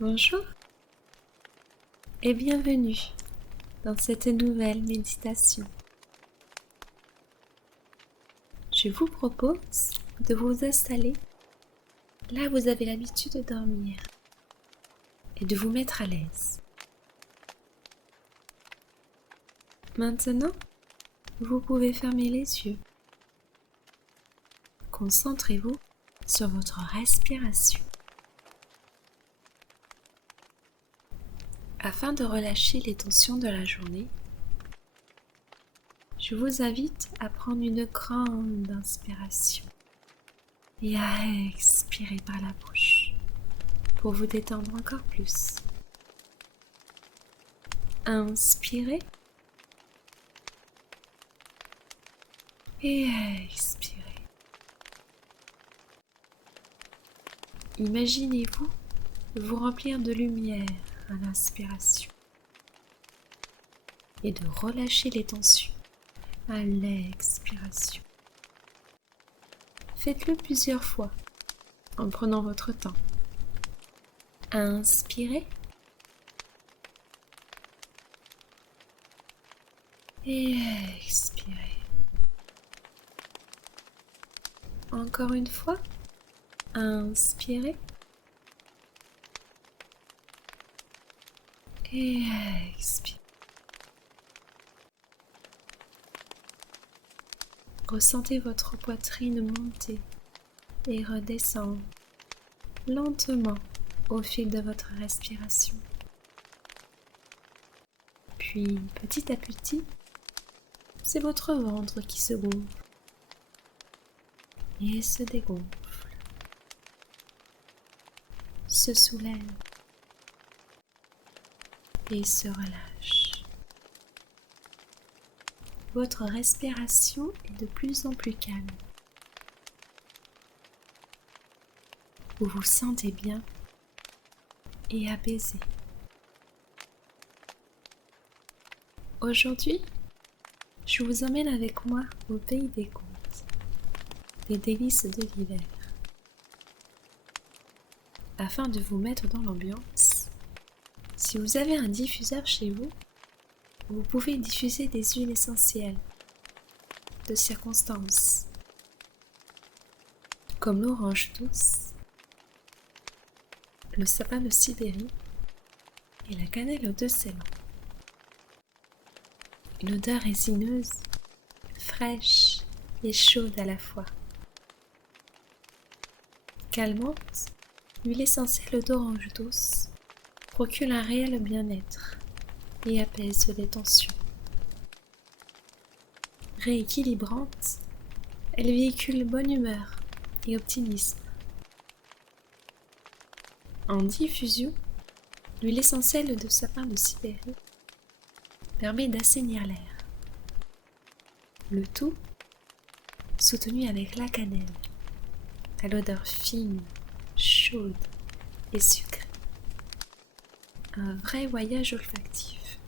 Bonjour et bienvenue dans cette nouvelle méditation. Je vous propose de vous installer là où vous avez l'habitude de dormir et de vous mettre à l'aise. Maintenant, vous pouvez fermer les yeux. Concentrez-vous sur votre respiration. Afin de relâcher les tensions de la journée, je vous invite à prendre une grande inspiration et à expirer par la bouche pour vous détendre encore plus. Inspirez et expirez. Imaginez-vous vous remplir de lumière à l'inspiration et de relâcher les tensions à l'expiration. Faites-le plusieurs fois en prenant votre temps. Inspirez et expirez. Encore une fois, inspirez et expirez. Ressentez votre poitrine monter et redescendre lentement au fil de votre respiration. Puis, petit à petit, c'est votre ventre qui se gonfle et se dégonfle, se soulève et se relâche. Votre respiration est de plus en plus calme. Vous vous sentez bien et apaisé. Aujourd'hui, je vous emmène avec moi au pays des contes, des délices de l'hiver. Afin de vous mettre dans l'ambiance, si vous avez un diffuseur chez vous, vous pouvez diffuser des huiles essentielles de circonstance, comme l'orange douce, le sapin de Sibérie et la cannelle de Ceylan. Une odeur résineuse, fraîche et chaude à la fois. Calmante, l'huile essentielle d'orange douce procure un réel bien-être et apaise les tensions. Rééquilibrante, elle véhicule bonne humeur et optimisme. En diffusion, l'huile essentielle de sapin de Sibérie permet d'assainir l'air. Le tout soutenu avec la cannelle, à l'odeur fine, chaude et sucrée. Un vrai voyage olfactif.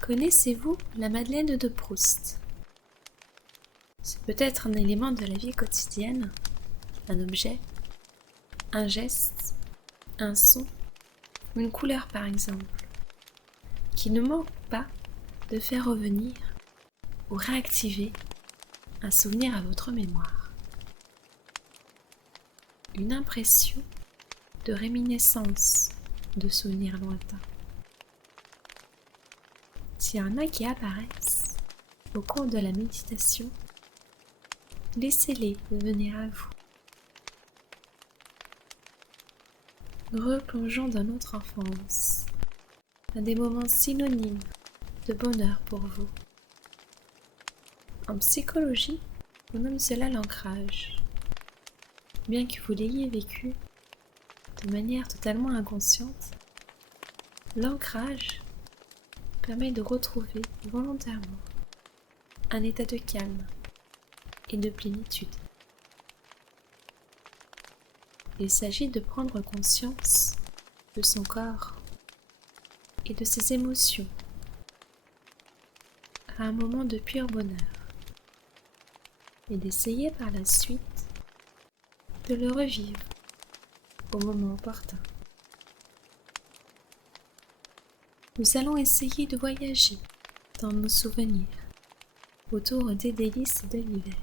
Connaissez-vous la Madeleine de Proust? C'est peut-être un élément de la vie quotidienne, un objet, un geste, un son, une couleur par exemple, qui ne manque pas de faire revenir ou réactiver un souvenir à votre mémoire. Une impression de réminiscence de souvenirs lointains. S'il y en a qui apparaissent au cours de la méditation, laissez-les venir à vous. Replongeons dans notre enfance, à des moments synonymes de bonheur pour vous. En psychologie, on nomme cela l'ancrage. Bien que vous l'ayez vécu de manière totalement inconsciente, l'ancrage permet de retrouver volontairement un état de calme et de plénitude. Il s'agit de prendre conscience de son corps et de ses émotions à un moment de pur bonheur. et d'essayer par la suite de le revivre au moment opportun. Nous allons essayer de voyager dans nos souvenirs autour des délices de l'hiver.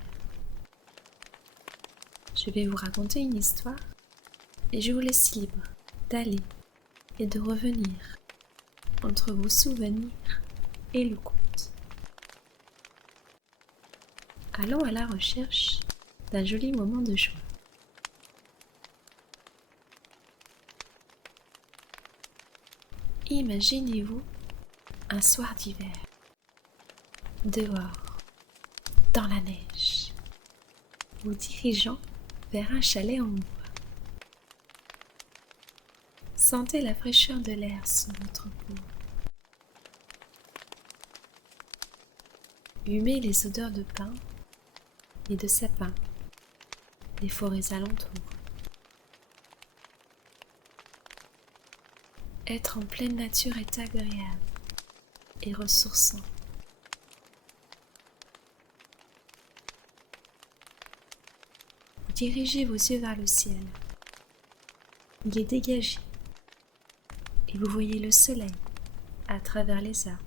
Je vais vous raconter une histoire et je vous laisse libre d'aller et de revenir entre vos souvenirs et le conte. Allons à la recherche d'un joli moment de joie. Imaginez-vous un soir d'hiver, dehors, dans la neige, vous dirigeant vers un chalet en bois. Sentez la fraîcheur de l'air sur votre peau. Humez les odeurs de pin et de sapin, des forêts alentours. Être en pleine nature est agréable et ressourçant. Vous dirigez vos yeux vers le ciel. Il est dégagé et vous voyez le soleil à travers les arbres.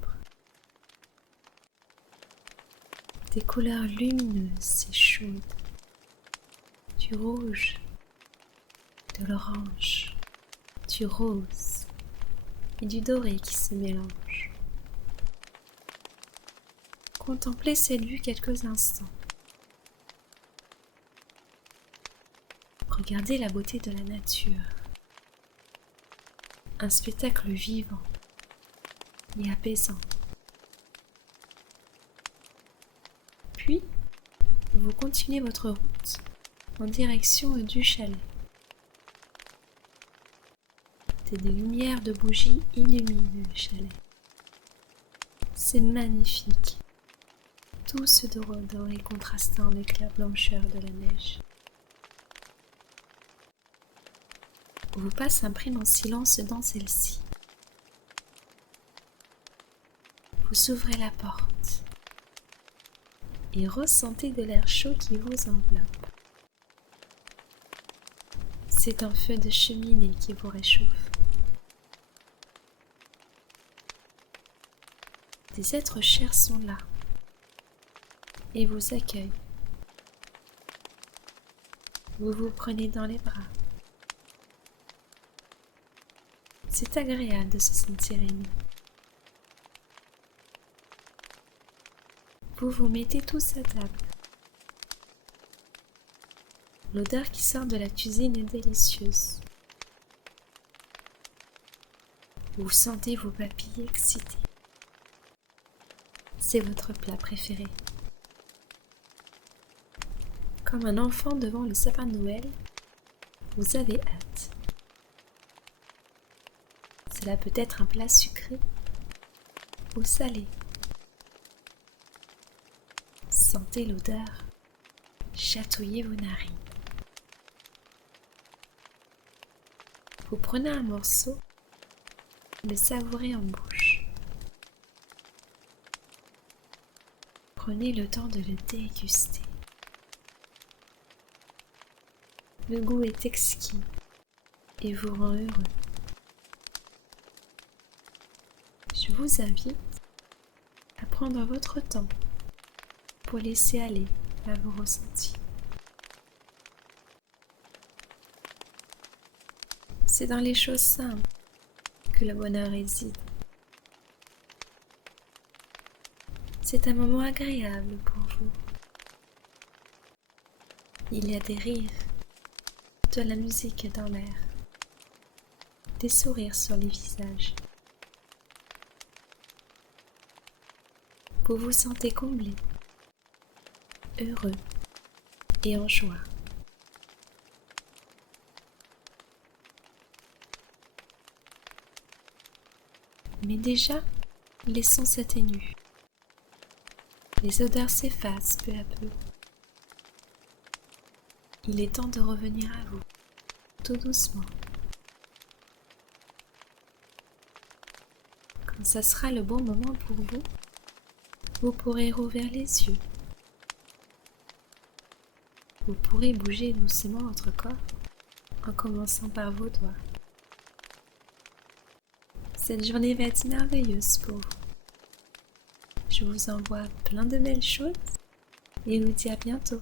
Des couleurs lumineuses et chaudes, du rouge, de l'orange, du rose et du doré qui se mélangent. Contemplez cette vue quelques instants. Regardez la beauté de la nature. Un spectacle vivant et apaisant. Puis, vous continuez votre route en direction du chalet. Des lumières de bougies illuminent le chalet. C'est magnifique. Tout ce doré contrastant avec la blancheur de la neige. Vous passez un prime en silence dans celle-ci. Vous ouvrez la porte et ressentez de l'air chaud qui vous enveloppe. C'est un feu de cheminée qui vous réchauffe. Des êtres chers sont là et vous accueillent. Vous vous prenez dans les bras. C'est agréable de se sentir aimé. Vous vous mettez tous à table. L'odeur qui sort de la cuisine est délicieuse. Vous sentez vos papilles excitées. C'est votre plat préféré. Comme un enfant devant le sapin de Noël, vous avez hâte. Cela peut être un plat sucré ou salé. Sentez l'odeur chatouiller vos narines. Vous prenez un morceau, le savourez en bouche. Prenez le temps de le déguster. Le goût est exquis et vous rend heureux. Je vous invite à prendre votre temps pour laisser aller à vos ressentis. C'est dans les choses simples que le bonheur réside. C'est un moment agréable pour vous. Il y a des rires, de la musique dans l'air, des sourires sur les visages. Vous vous sentez comblé, heureux et en joie. Mais déjà, les sons s'atténuent. Les odeurs s'effacent peu à peu. Il est temps de revenir à vous, tout doucement. Quand ça sera le bon moment pour vous, vous pourrez rouvrir les yeux. Vous pourrez bouger doucement votre corps en commençant par vos doigts. Cette journée va être merveilleuse pour vous. Je vous envoie plein de belles choses et vous dis à bientôt.